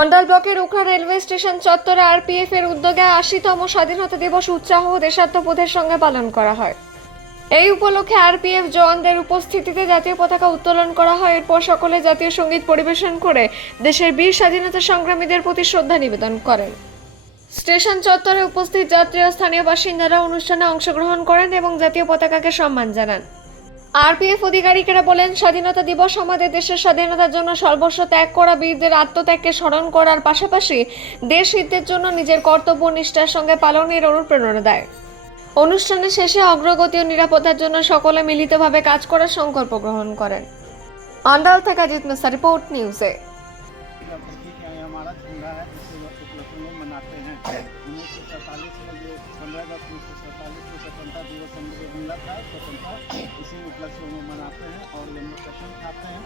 অন্ডাল ব্লকের Ukhra railway station চত্বরে RPF এর উদ্যোগে ৮০তম স্বাধীনতা দিবস উৎসাহ ও দেশাত্মবোধের সঙ্গে পালন করা হয়। এই উপলক্ষে আরপিএফ জওয়ানদের উপস্থিতিতে জাতীয় পতাকা উত্তোলন করা হয়। এরপর সকলে জাতীয় সঙ্গীত পরিবেশন করে দেশের বীর স্বাধীনতা সংগ্রামীদের প্রতি শ্রদ্ধা নিবেদন করেন। স্টেশন চত্বরে উপস্থিত যাত্রী ও স্থানীয় বাসিন্দারা অনুষ্ঠানে অংশগ্রহণ করেন এবং জাতীয় পতাকাকে সম্মান জানান। আরপিএফ আধিকারিকেরা বলেন, স্বাধীনতা দিবস আমাদের দেশের স্বাধীনতার জন্য সর্বস্ব ত্যাগ করা বীরদের আত্মত্যাগকে স্মরণ করার পাশাপাশি দেশ হিতের জন্য নিজের কর্তব্য নিষ্ঠার সঙ্গে পালনের অনুপ্রেরণা দেয়। অনুষ্ঠানের শেষে অগ্রগতি ও নিরাপত্তার জন্য সকলে মিলিতভাবে কাজ করার সংকল্প গ্রহণ করেন। অন্ডাল থেকে अजीत मिश्रा, रिपोर्ट न्यूज़। हमारा झंडा है जिसे उपलक्ष्य में मनाते हैं। 1947 में जो 15 अगस्त 1947 में स्वतंत्रता दिवस हम लोग मिला था, स्वतंत्रता इसी उपलक्ष्य में मनाते हैं और ये कसम खाते हैं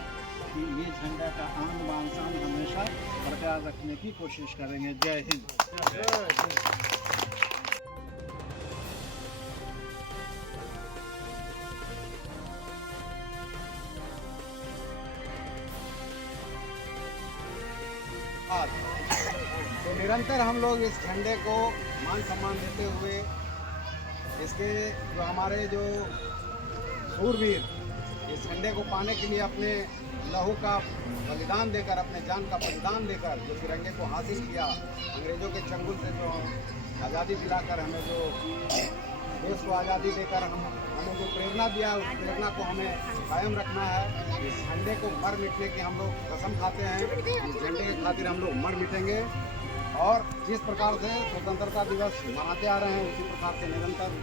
कि ये झंडा का आन बान शान हमेशा बरकरार रखने की कोशिश करेंगे। जय हिंद। तो निरंतर हम लोग इस झंडे को मान सम्मान देते हुए इसके जो हमारे जो सूरवीर इस झंडे को पाने के लिए अपने लहू का बलिदान देकर, अपने जान का बलिदान देकर जो तिरंगे को हासिल किया, अंग्रेज़ों के चंगुल से जो आज़ादी दिलाकर हमें जो देश को आज़ादी देकर हमें जो प्रेरणा दिया, उस प्रेरणा को हमें कायम रखना है। इस झंडे को मर मिटने की हम लोग कसम खाते हैं। इस झंडे के खातिर हम लोग मर मिटेंगे और जिस प्रकार से स्वतंत्रता दिवस मनाते आ रहे हैं उसी प्रकार से निरंतर